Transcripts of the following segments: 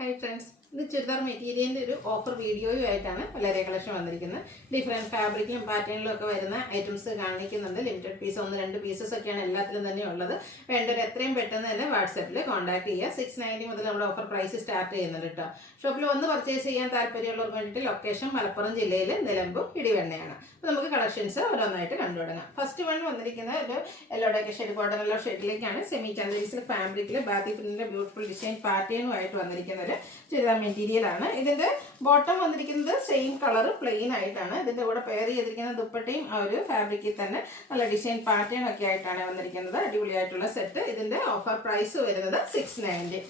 Hi friends, ഇത് ചുരിദാർ മെറ്റീരിയലിൻ്റെ ഒരു ഓഫർ വീഡിയോയുമായിട്ടാണ് വളരെ കളക്ഷൻ വന്നിരിക്കുന്നത്. ഡിഫറെൻറ്റ് ഫാബ്രിക്കിലും പാറ്റേണിലും ഒക്കെ വരുന്ന ഐറ്റംസ് കാണിക്കുന്നുണ്ട്. ലിമിറ്റഡ് പീസ് 1-2 പീസസ് ഒക്കെയാണ് എല്ലാത്തിലും തന്നെ ഉള്ളത്. വേണ്ടവർ എത്രയും പെട്ടെന്ന് തന്നെ വാട്സാപ്പിൽ കോൺടാക്ട് ചെയ്യുക. 690 മുതൽ നമ്മുടെ ഓഫർ പ്രൈസ് സ്റ്റാർട്ട് ചെയ്യുന്നുണ്ട് കേട്ടോ. ഷോപ്പിൽ വന്ന് പർച്ചേസ് ചെയ്യാൻ താല്പര്യമുള്ളവർക്ക് വേണ്ടിയിട്ട് ലൊക്കേഷൻ മലപ്പുറം ജില്ലയിൽ നിലമ്പൂർ ഇടിവെണ്ണയാണ്. അപ്പോൾ നമുക്ക് കളക്ഷൻസ് ഓരോന്നായിട്ട് കണ്ടുപിടങ്ങാം. ഫസ്റ്റ് വൺ വന്നിരിക്കുന്നത് ഒരു യെല്ലോഡൊക്കെ ഷെയ്ഡ്, കോട്ടൺ യെല്ലോ ഷെയ്ഡിലേക്കാണ്. സെമി ചന്ദ്രീസിൽ ഫാബ്രിക്കിൽ ബാത്തി പ്രിന്റിന്റെ ബ്യൂട്ടിഫുൾ ഡിസൈൻ പാറ്റേണുമായിട്ട് വന്നിരിക്കുന്ന ഒരു ചുരിദാർ മെറ്റീരിയൽ ആണ്. ഇതിന്റെ ബോട്ടം വന്നിരിക്കുന്നത് സെയിം കളർ പ്ലെയിൻ ആയിട്ടാണ്. ഇതിന്റെ കൂടെ പെയർ ചെയ്തിരിക്കുന്ന ദുപ്പട്ടയും ആ ഒരു ഫാബ്രിക്കിൽ തന്നെ നല്ല ഡിസൈൻ പാറ്റേൺ ഒക്കെ ആയിട്ടാണ് വന്നിരിക്കുന്നത്. അടിപൊളിയായിട്ടുള്ള സെറ്റ്. ഇതിന്റെ ഓഫർ പ്രൈസ് വരുന്നത് 690.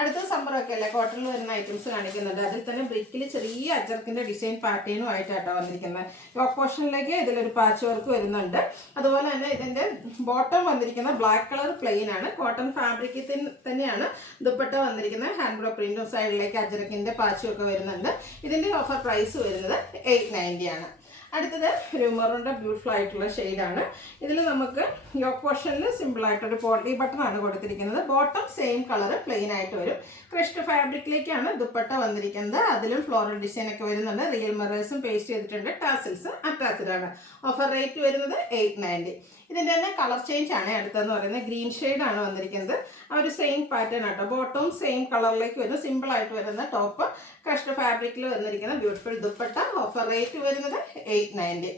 അടുത്ത സമ്മറൊക്കെ അല്ലേ, കോട്ടണിൽ വരുന്ന ഐറ്റംസ് കാണിക്കുന്നുണ്ട്. അതിൽ തന്നെ ബ്രിക്കിൽ ചെറിയ അജർക്കിന്റെ ഡിസൈൻ പാറ്റേണും ആയിട്ടാണ് വന്നിരിക്കുന്നത്. യോക്ക് പോർഷനിലേക്ക് ഇതിലൊരു പാച്ച് വർക്ക് വരുന്നുണ്ട്. അതുപോലെ തന്നെ ഇതിന്റെ ബോട്ടം വന്നിരിക്കുന്ന ബ്ലാക്ക് കളർ പ്ലെയിൻ ആണ്. കോട്ടൺ ഫാബ്രിക്കിൽ തന്നെയാണ് ദുപ്പട്ട വന്നിരിക്കുന്നത്. ഹാൻഡ് ബ്ലോ പ്രിന്റും സൈഡിലേക്ക് അജർക്കിന്റെ പാച്ചും ഒക്കെ വരുന്നുണ്ട്. ഇതിന്റെ ഓഫർ പ്രൈസ് വരുന്നത് 890 ആണ്. അടുത്തത് ഒരു മെറൂണിൻ്റെ ബ്യൂട്ടിഫുൾ ആയിട്ടുള്ള ഷെയ്ഡാണ്. ഇതിൽ നമുക്ക് യോക്ക് പോർഷനിൽ സിമ്പിളായിട്ടൊരു പോട്ടി ബട്ടൺ ആണ് കൊടുത്തിരിക്കുന്നത്. ബോട്ടം സെയിം കളർ പ്ലെയിൻ ആയിട്ട് വരും. ക്രഷ്ഡ് ഫാബ്രിക്കിലേക്കാണ് ദുപ്പട്ട വന്നിരിക്കുന്നത്. അതിലും ഫ്ലോറൽ ഡിസൈൻ ഒക്കെ വരുന്നുണ്ട്. റിയൽ മിറേഴ്സും പേസ്റ്റ് ചെയ്തിട്ടുണ്ട്. ടാസിൽസ് അറ്റാച്ച്ഡ് ആണ്. ഓഫർ റേറ്റ് വരുന്നത് 890. ഇതിൻ്റെ തന്നെ കളർ ചേഞ്ച് ആണ്. അടുത്തെന്ന് പറയുന്നത് ഗ്രീൻ ഷെയ്ഡാണ് വന്നിരിക്കുന്നത്. ആ ഒരു സെയിം പാറ്റേൺ ആട്ടോ. ബോട്ടവും സെയിം കളറിലേക്ക് വരുന്നു. സിമ്പിളായിട്ട് വരുന്ന ടോപ്പ്, ക്രഷ്ഡ് ഫാബ്രിക്കിൽ വന്നിരിക്കുന്ന ബ്യൂട്ടിഫുൾ ദുപ്പട്ട. ഓഫർ റേറ്റ് വരുന്നത് 890.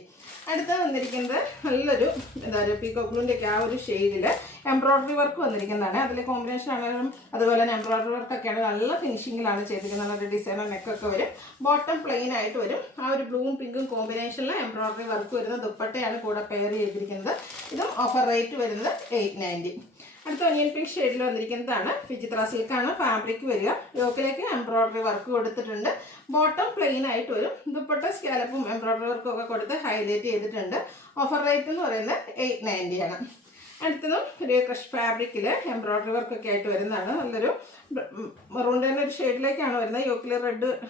അടുത്ത് വന്നിരിക്കുന്നത് നല്ലൊരു പീകോക്ക് ബ്ലൂൻ്റെ ഒക്കെ ആ ഒരു ഷെയ്ഡിൽ എംബ്രോയ്ഡറി വർക്ക് വന്നിരിക്കുന്നതാണ്. അതിൽ കോമ്പിനേഷൻ ആണെങ്കിലും അതുപോലെ തന്നെ എംബ്രോയ്ഡറി വർക്കൊക്കെയാണ് നല്ല ഫിനിഷിങ്ങിലാണ് ചെയ്തിരിക്കുന്നത്. നല്ലൊരു ഡിസൈനർ നെക്കൊക്കെ വരും. ബോട്ടം പ്ലെയിൻ ആയിട്ട് വരും. ആ ഒരു ബ്ലൂവും പിങ്കും കോമ്പിനേഷനിൽ എംബ്രോയ്ഡറി വർക്ക് വരുന്ന ദുപ്പട്ടയാണ് കൂടെ പെയർ ചെയ്തിരിക്കുന്നത്. ഇതും ഓഫർ റേറ്റ് വരുന്നത് 890. അടുത്ത ഒനിയൻ പിങ്ക് ഷെയ്ഡിൽ വന്നിരിക്കുന്നതാണ്. വിചിത്ര സിൽക്കാണ് ഫാബ്രിക് വരിക. യോക്കിലേക്ക് എംബ്രോയ്ഡറി വർക്ക് കൊടുത്തിട്ടുണ്ട്. ബോട്ടം പ്ലെയിൻ ആയിട്ട് വരും. ദുപ്പട്ട സ്കാലപ്പും എംബ്രോയ്ഡറി വർക്കും ഒക്കെ കൊടുത്ത് ഹൈലൈറ്റ് ചെയ്തിട്ടുണ്ട്. ഓഫർ റേറ്റ് എന്ന് പറയുന്നത് 890 ആണ്. അടുത്തതും ഒരു ക്രഷ് ഫാബ്രിക്കിൽ എംബ്രോയ്ഡറി വർക്കൊക്കെ ആയിട്ട് വരുന്നതാണ്. നല്ലൊരു മെറൂണിൻ്റെ തന്നെ ഒരു ഷെയ്ഡിലേക്കാണ് വരുന്നത്. യോക്കിൽ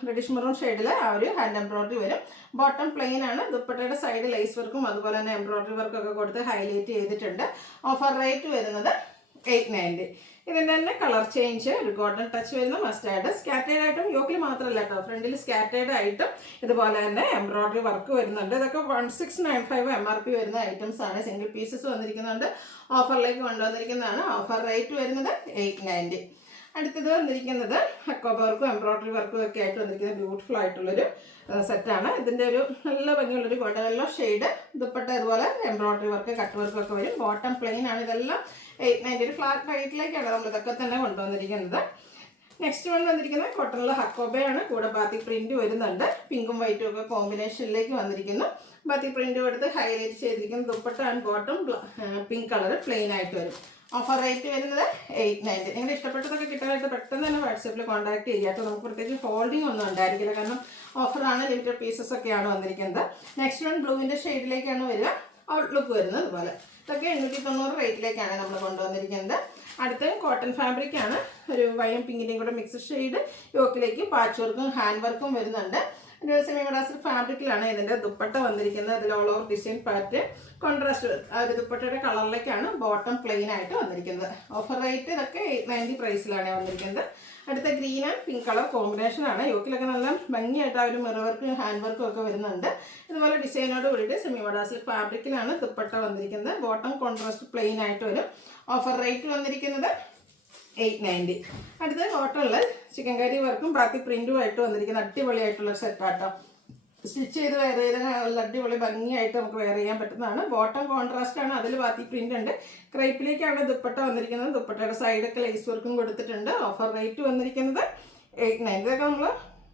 റെഡിഷ് മെറൂൺ ഷെയ്ഡിൽ ആ ഒരു ഹാൻഡ് എംബ്രോയ്ഡറി വരും. ബോട്ടം പ്ലെയിൻ ആണ്. ദുപ്പട്ടയുടെ സൈഡ് ലേസ് വർക്കും അതുപോലെ തന്നെ എംബ്രോയ്ഡറി വർക്കൊക്കെ കൊടുത്ത് ഹൈലൈറ്റ് ചെയ്തിട്ടുണ്ട്. ഓഫർ റേറ്റ് വരുന്നത് 890. ഇതിൻ്റെ തന്നെ കളർ ചേഞ്ച്, ഒരു ഗോൾഡൻ ടച്ച് വരുന്ന മസ്റ്റാർഡ്. സ്കാറ്റേഡ് ആയിട്ടും യോക്കിൽ മാത്രമല്ല കേട്ടോ, ഫ്രണ്ടിൽ സ്കാറ്റേഡ് ആയിട്ടും ഇതുപോലെ തന്നെ എംബ്രോയ്ഡറി വർക്ക് വരുന്നുണ്ട്. ഇതൊക്കെ 1695 MRP വരുന്ന ഐറ്റംസ് ആണ്. സിംഗിൾ പീസസ് വന്നിരിക്കുന്നുണ്ട്. ഓഫറിലേക്ക് കൊണ്ടുവന്നിരിക്കുന്നതാണ്. ഓഫർ റേറ്റ് വരുന്നത് 890. അടുത്തത് വന്നിരിക്കുന്നത് ഹക്കോബ വർക്കും എംബ്രോയ്ഡറി വർക്കും ഒക്കെ ആയിട്ട് വന്നിരിക്കുന്ന ബ്യൂട്ടിഫുൾ ആയിട്ടുള്ളൊരു സെറ്റാണ്. ഇതിൻ്റെ ഒരു നല്ല ഭംഗിയുള്ളൊരു ഗോൾഡൻ യെല്ലോ ഷെയ്ഡ്. ദുപ്പട്ട ഇതുപോലെ എംബ്രോയ്ഡറി വർക്ക് കട്ട് വർക്കും ഒക്കെ വരും. ബോട്ടം പ്ലെയിൻ ആണ്. ഇതെല്ലാം 890. ഒരു ഫ്ലാറ്റ് റേറ്റിലേക്കാണ് നമ്മൾ ഇതൊക്കെ തന്നെ കൊണ്ടുവന്നിരിക്കുന്നത്. നെക്സ്റ്റ് വൺ വന്നിരിക്കുന്നത് കോട്ടണിലെ ഹക്കോബയാണ്. കൂടെ ബാത്തി പ്രിന്റ് വരുന്നുണ്ട്. പിങ്കും വൈറ്റും ഒക്കെ കോമ്പിനേഷനിലേക്ക് വന്നിരിക്കുന്നു. ബാത്തി പ്രിന്റ് കൊടുത്ത് ഹൈലൈറ്റ് ചെയ്തിരിക്കുന്ന dupatta and bottom pink colour plain ആയിട്ട് വരും. ഓഫർ റേറ്റ് വരുന്നത് 890. നിങ്ങളുടെ ഇഷ്ടപ്പെട്ടതൊക്കെ കിട്ടാനായിട്ട് പെട്ടെന്ന് തന്നെ വാട്സാപ്പിൽ കോൺടാക്ട് ചെയ്യാം. നമുക്ക് പ്രത്യേകിച്ച് ഹോൾഡിംഗ് ഒന്നും ഉണ്ടായിരിക്കില്ല, കാരണം ഓഫറാണ്. ലിമിറ്റഡ് പീസസ് ഒക്കെയാണ് വന്നിരിക്കുന്നത്. നെക്സ്റ്റ് വൺ ബ്ലൂവിൻ്റെ ഷെയ്ഡിലേക്കാണ് വരിക. ഔട്ട്ലുക്ക് വരുന്നത് ഇതുപോലെ. ഇതൊക്കെ 890 റേറ്റിലേക്കാണ് നമ്മൾ കൊണ്ടുവന്നിരിക്കുന്നത്. അടുത്ത കോട്ടൺ ഫാബ്രിക് ആണ്. ഒരു വൈയും പിങ്കിൻ്റെയും കൂടെ മിക്സ് ഷെയ്ഡ്. യോക്കിലേക്ക് പാച്ച് വർക്കും ഹാൻഡ് വർക്കും വരുന്നുണ്ട്. ഒരു സെമി മഡാസിൽ ഫാബ്രിക്കിലാണ് ഇതിൻ്റെ ദുപ്പട്ട വന്നിരിക്കുന്നത്. അതിൽ all over design pattern contrast ആ ഒരു ദുപ്പട്ടയുടെ കളറിലേക്കാണ് ബോട്ടം പ്ലെയിൻ ആയിട്ട് വന്നിരിക്കുന്നത്. ഓഫർ റേറ്റ് ഇതൊക്കെ 890 പ്രൈസിലാണ് വന്നിരിക്കുന്നത്. അടുത്ത green and pink colour combination ആണ്. യോക്കിലൊക്കെ നല്ല ഭംഗിയായിട്ട് ആ ഒരു മിറർ വർക്കും ഹാൻഡ് വർക്കും ഒക്കെ വരുന്നുണ്ട്. ഇതുപോലെ ഡിസൈനോട് കൂടിയിട്ട് സെമി മഡാസിൽ ഫാബ്രിക്കിലാണ് ദുപ്പട്ട വന്നിരിക്കുന്നത്. ബോട്ടം കോൺട്രാസ്റ്റ് പ്ലെയിൻ ആയിട്ട് വരും. ഓഫർ റേറ്റ് വന്നിരിക്കുന്നത് 890. അടുത്ത കോട്ടണിൽ ചിക്കൻ കറി വർക്കും ബാക്കി പ്രിന്റും ആയിട്ട് വന്നിരിക്കുന്ന അടിപൊളിയായിട്ടുള്ള സെറ്റാട്ടോ. സ്റ്റിച്ച് ചെയ്ത് വെയർ ചെയ്ത് നല്ല അടിപൊളി ഭംഗിയായിട്ട് നമുക്ക് വെയർ ചെയ്യാൻ പറ്റുന്നതാണ്. ബോട്ടം കോൺട്രാസ്റ്റ് ആണ്. അതിൽ ബാത്തി പ്രിന്റ് ഉണ്ട്. ക്രൈപ്പിലേക്കാണ് ദുപ്പട്ട വന്നിരിക്കുന്നത്. ദുപ്പട്ടയുടെ സൈഡൊക്കെ ലേസ് വർക്കും കൊടുത്തിട്ടുണ്ട്. ഓഫർ റേറ്റ് വന്നിരിക്കുന്നത് 890. ഇതൊക്കെ നമ്മൾ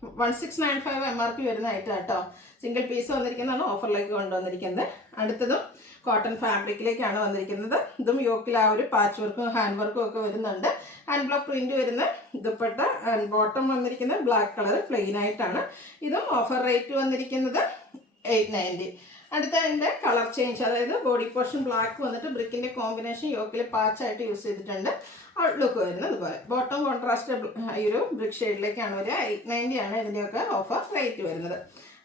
1695 MRP വരുന്ന ഐറ്റം കേട്ടോ. Single piece വന്നിരിക്കുന്നതാണ്. ഓഫറിലേക്ക് കൊണ്ടുവന്നിരിക്കുന്നത്. അടുത്തതും കോട്ടൺ ഫാബ്രിക്കിലേക്കാണ് വന്നിരിക്കുന്നത്. ഇതും യോക്കിൽ ആ ഒരു പാച്ച് വർക്കും ഹാൻഡ് വർക്കും ഒക്കെ വരുന്നുണ്ട്. ഹാൻഡ് ബ്ലോക്ക് പ്രിന്റ് വരുന്ന ദുപ്പട്ട ആൻഡ് ബോട്ടം വന്നിരിക്കുന്നത് ബ്ലാക്ക് കളർ പ്ലെയിൻ ആയിട്ടാണ്. ഇതും ഓഫർ റേറ്റ് വന്നിരിക്കുന്നത് 890. അടുത്ത അതിൻ്റെ കളർ ചേഞ്ച്, അതായത് ബോഡി പോർഷൻ ബ്ലാക്ക് വന്നിട്ട് ബ്രിക്കിൻ്റെ കോമ്പിനേഷൻ യോക്കിൽ പാച്ചായിട്ട് യൂസ് ചെയ്തിട്ടുണ്ട്. ഔട്ട്ലുക്ക് വരുന്നത് ഇതുപോലെ. ബോട്ടം കോൺട്രാസ്റ്റ് ഈ ഒരു ബ്രിക്ക് ഷെയ്ഡിലേക്കാണ് വരിക. 890 ആണ് ഇതിൻ്റെയൊക്കെ ഓഫർ റേറ്റ് വരുന്നത്.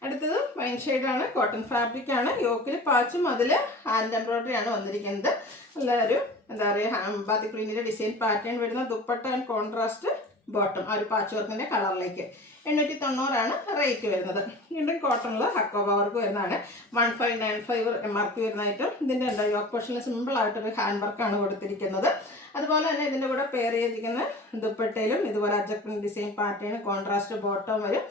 അടുത്തത് വൈൻ ഷെയ്ഡാണ്. കോട്ടൺ ഫാബ്രിക് ആണ്. യോക്കിൽ പാച്ചും അതിൽ ഹാൻഡ് എംബ്രോയ്ഡറി ആണ് വന്നിരിക്കുന്നത്. നല്ലൊരു എന്താ പറയുക ബാത്തി പ്രിന്റിൻ്റെ ഡിസൈൻ പാറ്റേൺ വരുന്ന ദുപ്പട്ട ആൻഡ് കോൺട്രാസ്റ്റ് ബോട്ടം ആ ഒരു പാച്ച് വർക്കിൻ്റെ കളറിലേക്ക് 890 റേറ്റ് വരുന്നത്. വീണ്ടും കോട്ടണിൽ ഹക്കോബ വർക്ക് വരുന്നതാണ്. 1595 MRP വരുന്ന ഐറ്റം. ഇതിൻ്റെ എന്താ യോക്ക് പോർഷനിൽ സിമ്പിളായിട്ടൊരു ഹാൻഡ് വർക്കാണ് കൊടുത്തിരിക്കുന്നത്. അതുപോലെ തന്നെ ഇതിൻ്റെ കൂടെ പെയർ ചെയ്തിരിക്കുന്ന ദുപ്പട്ടയിലും ഇതുപോലെ അജക്ട് ഡിസൈൻ പാറ്റേൺ കോൺട്രാസ്റ്റ് ബോട്ടം വരും.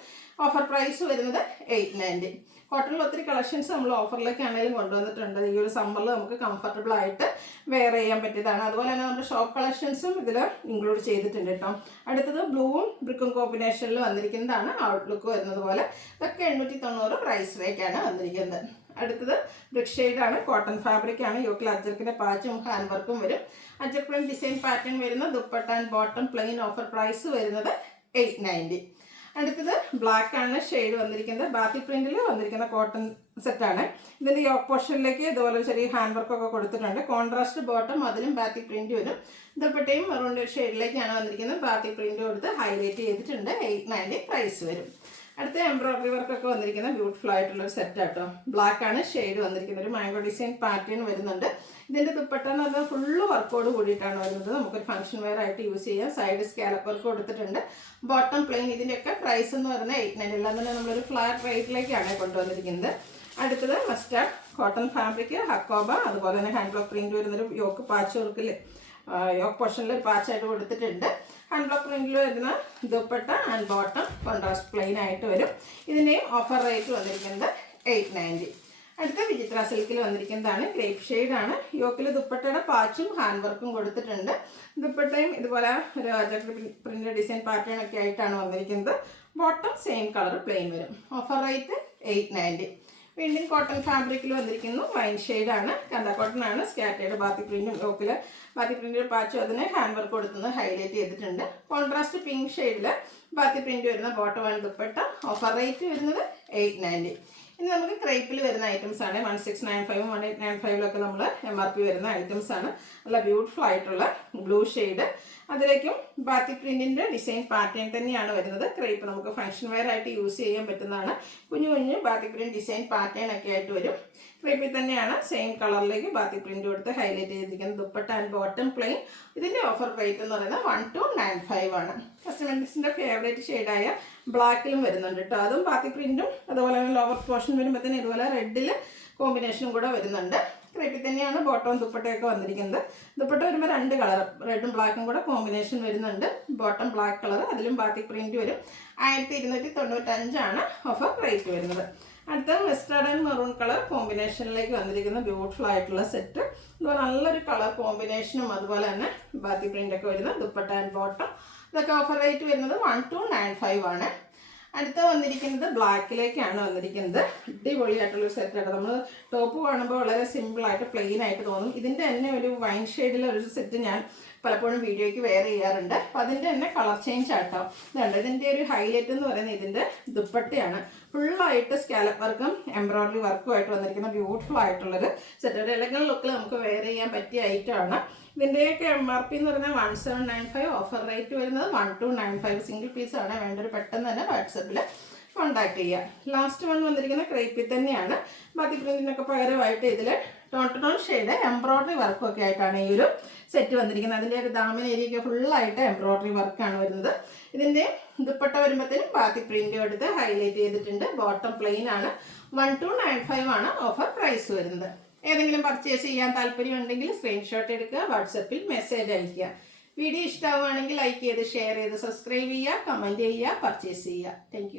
ഓഫർ പ്രൈസ് വരുന്നത് 890. കോട്ടണിൽ ഒത്തിരി കളക്ഷൻസ് നമ്മൾ ഓഫറിലേക്ക് ആണെങ്കിലും കൊണ്ടുവന്നിട്ടുണ്ട്. ഈ ഒരു സമ്മറിൽ നമുക്ക് കംഫർട്ടബിൾ ആയിട്ട് വെയർ ചെയ്യാൻ പറ്റിയതാണ്. അതുപോലെ തന്നെ നമ്മുടെ ഷോപ്പ് കളക്ഷൻസും ഇതിൽ ഇൻക്ലൂഡ് ചെയ്തിട്ടുണ്ട് കേട്ടോ. അടുത്തത് ബ്ലൂവും ബ്രിക്കും കോമ്പിനേഷനിൽ വന്നിരിക്കുന്നതാണ്. ഔട്ട്ലുക്ക് വരുന്നത് പോലെ ഇതൊക്കെ 890 പ്രൈസ് റേക്കാണ് വന്നിരിക്കുന്നത്. അടുത്തത് ബ്രിക് ഷെയ്ഡാണ്. കോട്ടൺ ഫാബ്രിക് ആണ്. യോക്കിൽ അജർക്കിൻ്റെ പാച്ചും ഹാൻഡ് വർക്കും വരും. അജർക്ക് പ്രിന്റ് ഡിസൈൻ പാറ്റേൺ വരുന്ന dupatta and bottom plain. Offer price വരുന്നത് 890. അടുത്തത് ബ്ലാക്ക് ആണ് ഷെയ്ഡ് വന്നിരിക്കുന്നത്. ബാത്തി പ്രിന്റിൽ വന്നിരിക്കുന്ന കോട്ടൺ സെറ്റാണ്. ഇതിൻ്റെ യോക്ക് പോർഷനിലേക്ക് ഇതുപോലെ ചെറിയ ഹാൻഡ് വർക്കൊക്കെ കൊടുത്തിട്ടുണ്ട്. കോൺട്രാസ്റ്റ് ബോട്ടം അതിലും ബാത്തി പ്രിന്റ് വരും. ദുപ്പട്ടയും മെറൂൺ ഷെയ്ഡിലേക്കാണ് വന്നിരിക്കുന്നത്. ബാത്തി പ്രിന്റ് കൊടുത്ത് ഹൈലൈറ്റ് ചെയ്തിട്ടുണ്ട്. 890 പ്രൈസ് വരും. അടുത്ത എംബ്രോയിഡറി വർക്കൊക്കെ വന്നിരിക്കുന്ന ബ്യൂട്ടിഫുൾ ആയിട്ടുള്ളൊരു സെറ്റ് ആട്ടോ. ബ്ലാക്ക് ആണ് ഷെയ്ഡ് വന്നിരിക്കുന്നത്. ഒരു മാംഗോ ഡിസൈൻ പാറ്റേൺ വരുന്നുണ്ട്. ഇതിൻ്റെ ദുപ്പട്ട എന്ന് പറഞ്ഞാൽ ഫുള്ള് വർക്കോട് കൂടിയിട്ടാണ് വരുന്നത്. നമുക്കൊരു ഫംഗ്ഷൻ വെയർ ആയിട്ട് യൂസ് ചെയ്യാം. സൈഡ് സ്കാലപ്പ് വർക്ക് കൊടുത്തിട്ടുണ്ട്. Bottom plain. ഇതിൻ്റെയൊക്കെ പ്രൈസ് എന്ന് പറയുന്നത് 890. എല്ലാം തന്നെ നമ്മളൊരു ഫ്ലാറ്റ് റേറ്റിലേക്കാണ് കൊണ്ടുവന്നിരിക്കുന്നത്. അടുത്തത് മസ്റ്റാർഡ് കോട്ടൺ ഫാബ്രിക് ഹക്കോബ. അതുപോലെ തന്നെ ഹാൻഡ് ബ്ലോക്ക് പ്രിന്റ് വരുന്നൊരു യോക്ക് പാച്ച് വർക്കിൽ യോക്ക് പോർഷനിൽ ഒരു പാച്ചായിട്ട് കൊടുത്തിട്ടുണ്ട്. ഹാൻഡ് ബ്ലോക്ക് പ്രിന്റിൽ വരുന്ന dupatta and bottom contrast plain ആയിട്ട് വരും. ഇതിൻ്റെയും ഓഫർ റേറ്റ് വന്നിരിക്കുന്നത് 890. അടുത്ത വിചിത്ര സിൽക്കിൽ വന്നിരിക്കുന്നതാണ്. ഗ്രേപ്പ് ഷെയ്ഡാണ്. യോക്കിൽ ദുപ്പട്ടയുടെ പാച്ചും ഹാൻഡ് വർക്കും കൊടുത്തിട്ടുണ്ട്. ദുപ്പട്ടയും ഇതുപോലെ ഒരു അജക്ട് പ്രിന്റ് ഡിസൈൻ പാറ്റേൺ ഒക്കെ ആയിട്ടാണ് വന്നിരിക്കുന്നത്. ബോട്ടം സെയിം കളർ പ്ലെയിൻ വരും. Offer rate 890. വീണ്ടും കോട്ടൺ ഫാബ്രിക്കിൽ വന്നിരിക്കുന്നു. വൈൻ ഷെയ്ഡാണ്. കന്ത കോട്ടൺ ആണ്. സ്കാറ്റേഡ് ബാത്തി പ്രിന്റും യോക്കിൽ ബാത്തി പ്രിന്റിൽ പാച്ചും അതിന് ഹാൻഡ് വർക്ക് കൊടുത്തുന്നത് ഹൈലൈറ്റ് ചെയ്തിട്ടുണ്ട്. കോൺട്രാസ്റ്റ് പിങ്ക് ഷെയ്ഡിൽ ബാത്തി പ്രിന്റ് വരുന്ന bottom and dupatta. Offer rate വരുന്നത് 890. ഇനി നമുക്ക് ക്രേപ്പിൽ വരുന്ന ഐറ്റംസ് ആണ്. 1695 1895 നമ്മൾ MRP വരുന്ന ഐറ്റംസ് ആണ്. നല്ല ബ്യൂട്ടിഫുൾ ആയിട്ടുള്ള ബ്ലൂ ഷെയ്ഡ്. അതിലേക്കും ബാത്തി പ്രിന്റിൻ്റെ ഡിസൈൻ പാറ്റേൺ തന്നെയാണ് വരുന്നത്. ക്രേപ്പ് നമുക്ക് ഫംഗ്ഷൻ വെയർ ആയിട്ട് യൂസ് ചെയ്യാൻ പറ്റുന്നതാണ്. കുഞ്ഞു കുഞ്ഞു ബാത്തി പ്രിന്റ് ഡിസൈൻ പാറ്റേൺ ഒക്കെ ആയിട്ട് വരും. ക്രേപ്പിൽ തന്നെയാണ് സെയിം കളറിലേക്ക് ബാത്തി പ്രിന്റ് കൊടുത്ത് ഹൈലൈറ്റ് ചെയ്തിരിക്കുന്നത്. Dupatta and bottom plain. ഇതിൻ്റെ ഓഫർ റേറ്റ് എന്ന് പറയുന്നത് 1295 ആണ്. കസ്റ്റമേഴ്സിൻ്റെ ഫേവറേറ്റ് ഷെയ്ഡായ ബ്ലാക്കിലും വരുന്നുണ്ട് കേട്ടോ. അതും ബാത്തി പ്രിന്റും അതുപോലെ തന്നെ ലോവർ പോർഷൻ വരുമ്പോഴത്തേന് ഇതുപോലെ റെഡിൽ കോമ്പിനേഷനും കൂടെ വരുന്നുണ്ട്. ക്രേപ്പിൽ തന്നെയാണ് ബോട്ടവും ദുപ്പട്ടയൊക്കെ വന്നിരിക്കുന്നത്. ദുപ്പട്ട വരുമ്പോൾ 2 കളർ റെഡും ബ്ലാക്കും കൂടെ കോമ്പിനേഷൻ വരുന്നുണ്ട്. ബോട്ടം ബ്ലാക്ക് കളർ അതിലും ബാത്തി പ്രിന്റ് വരും. 1295 ആണ് ഓഫർ റേറ്റ് വരുന്നത്. അടുത്ത മസ്റ്റാർഡ് ആൻഡ് മെറൂൺ കളർ കോമ്പിനേഷനിലേക്ക് വന്നിരിക്കുന്ന ബ്യൂട്ടിഫുൾ ആയിട്ടുള്ള സെറ്റ്. അതുപോലെ നല്ലൊരു കളർ കോമ്പിനേഷനും അതുപോലെ തന്നെ ബാത്തി പ്രിന്റ് ഒക്കെ വരുന്ന ദുപ്പട്ട ആൻഡ് ബോട്ടം. ഇതൊക്കെ ഓഫർ റേറ്റ് വരുന്നത് 1295 ആണ്. അടുത്ത വന്നിരിക്കുന്നത് ബ്ലാക്കിലേക്കാണ് വന്നിരിക്കുന്നത്. അടിപൊളിയായിട്ടുള്ളൊരു സെറ്റാണ്. നമ്മൾ ടോപ്പ് കാണുമ്പോൾ വളരെ സിമ്പിളായിട്ട് പ്ലെയിൻ ആയിട്ട് തോന്നും. ഇതിൻ്റെ തന്നെ ഒരു വൈൻ ഷെയ്ഡിലെ ഒരു സെറ്റ് ഞാൻ പലപ്പോഴും വീഡിയോയ്ക്ക് വെയർ ചെയ്യാറുണ്ട്. അപ്പോൾ അതിൻ്റെ തന്നെ കളർ ചേഞ്ച് ആട്ടോ. ഇതുണ്ട് ഇതിൻ്റെ ഒരു ഹൈലൈറ്റ് എന്ന് പറയുന്നത് ഇതിൻ്റെ ദുപ്പട്ടയാണ്. ഫുള്ളായിട്ട് സ്കാലപ്പ് വർക്കും എംബ്രോയിഡറി വർക്കും ആയിട്ട് വന്നിരിക്കുന്ന ബ്യൂട്ടിഫുൾ ആയിട്ടുള്ളൊരു സെറ്റ്. ഒരു എലഗന്റ് ലുക്കിൽ നമുക്ക് വെയർ ചെയ്യാൻ പറ്റിയ ഐറ്റമാണ്. ഇതിൻ്റെയൊക്കെ MRP എന്ന് പറയുന്നത് 1795. ഓഫർ റേറ്റ് വരുന്നത് 1295. സിംഗിൾ പീസാണ്. വേണ്ടൊരു പെട്ടെന്ന് തന്നെ വാട്സപ്പിൽ കോൺടാക്ട് ചെയ്യുക. ലാസ്റ്റ് വൺ വന്നിരിക്കുന്ന ക്രേപ്പിൽ തന്നെയാണ്. ബാത്തി പ്രിന്റിനൊക്കെ പകരമായിട്ട് ഇതിൽ tone to tone shade embroidery വർക്കും ഒക്കെ ആയിട്ടാണ് ഈ ഒരു സെറ്റ് വന്നിരിക്കുന്നത്. അതിൻ്റെ ഒരു ദാമൻ ഏരിയയൊക്കെ ഫുള്ളായിട്ട് എംബ്രോയിഡറി വർക്കാണ് വരുന്നത്. ഇതിൻ്റെ ദുപ്പട്ട വരുമ്പോഴത്തേനും ബാത്തി പ്രിന്റ് എടുത്ത് ഹൈലൈറ്റ് ചെയ്തിട്ടുണ്ട്. ബോട്ടം പ്ലെയിൻ ആണ്. 1295 ആണ് ഓഫർ പ്രൈസ് വരുന്നത്. ഏതെങ്കിലും പർച്ചേസ് ചെയ്യാൻ താല്പര്യമുണ്ടെങ്കിൽ സ്ക്രീൻഷോട്ട് എടുക്കുക, വാട്സപ്പിൽ മെസ്സേജ് അയയ്ക്കുക. വീഡിയോ ഇഷ്ടമാവുകയാണെങ്കിൽ ലൈക്ക് ചെയ്ത് ഷെയർ ചെയ്ത് സബ്സ്ക്രൈബ് ചെയ്യുക, കമൻറ്റ് ചെയ്യുക, പർച്ചേസ് ചെയ്യുക. താങ്ക്